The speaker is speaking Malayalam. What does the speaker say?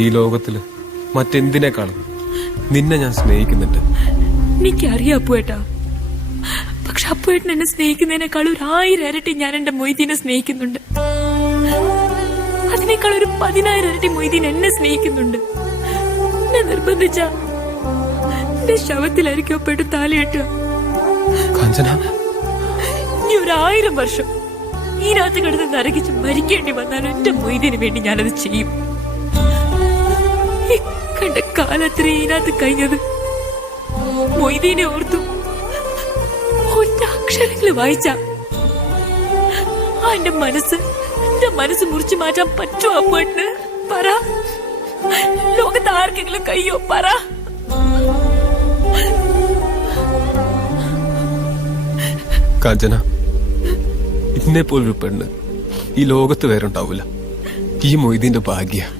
ഈ ലോകത്തിൽ മറ്റെന്തിനേക്കാളും നിന്നെ ഞാൻ സ്നേഹിക്കുന്നുണ്ട്. എനിക്കറിയാം അപ്പുവേട്ടാ. പക്ഷെ അപ്പുവേട്ടൻ എന്നെ സ്നേഹിക്കുന്നതിനേക്കാൾ ഒരു ആയിരം ഇരട്ടി ഞാൻ എന്റെ മൊയ്തീനെ സ്നേഹിക്കുന്നുണ്ട്. അതിനേക്കാൾ ഒരു പതിനായിരം ഇരട്ടി മൊയ്തീൻ എന്നെ സ്നേഹിക്കുന്നുണ്ട്. എന്നെ നിർബന്ധിച്ച എന്റെ ശവത്തിലായിരിക്കും അപ്പുവേട്ടൻ താലിയിട്ടുക ഇനി ഒരു ആയിരം വർഷം ഈ രാത്രി കിടന്ന് നരകിച്ച് മരിക്കേണ്ടി വന്നാൽ എന്റെ മൊയ്തീന് വേണ്ടി ഞാനത് ചെയ്യും. കാലത്ര ഇതിനകത്ത് കഴിഞ്ഞത്. മൊയ്തീനെ ഓർത്തു. ഒറ്റ അക്ഷരങ്ങൾ വായിച്ച. ആ എന്റെ മനസ്സ് എന്റെ മനസ്സ് മുറിച്ചു മാറ്റാൻ പറ്റുമോ അപ്പേട്ടന് പറ. ലോകത്ത് ആർക്കെങ്കിലും കയ്യോ പറ. കാഞ്ചന ഇന്നെ പോലൊരു പെണ്ണ് ഈ ലോകത്ത് വേറെ ഉണ്ടാവില്ല. ഈ മൊയ്തീന്റെ ഭാഗ്യ.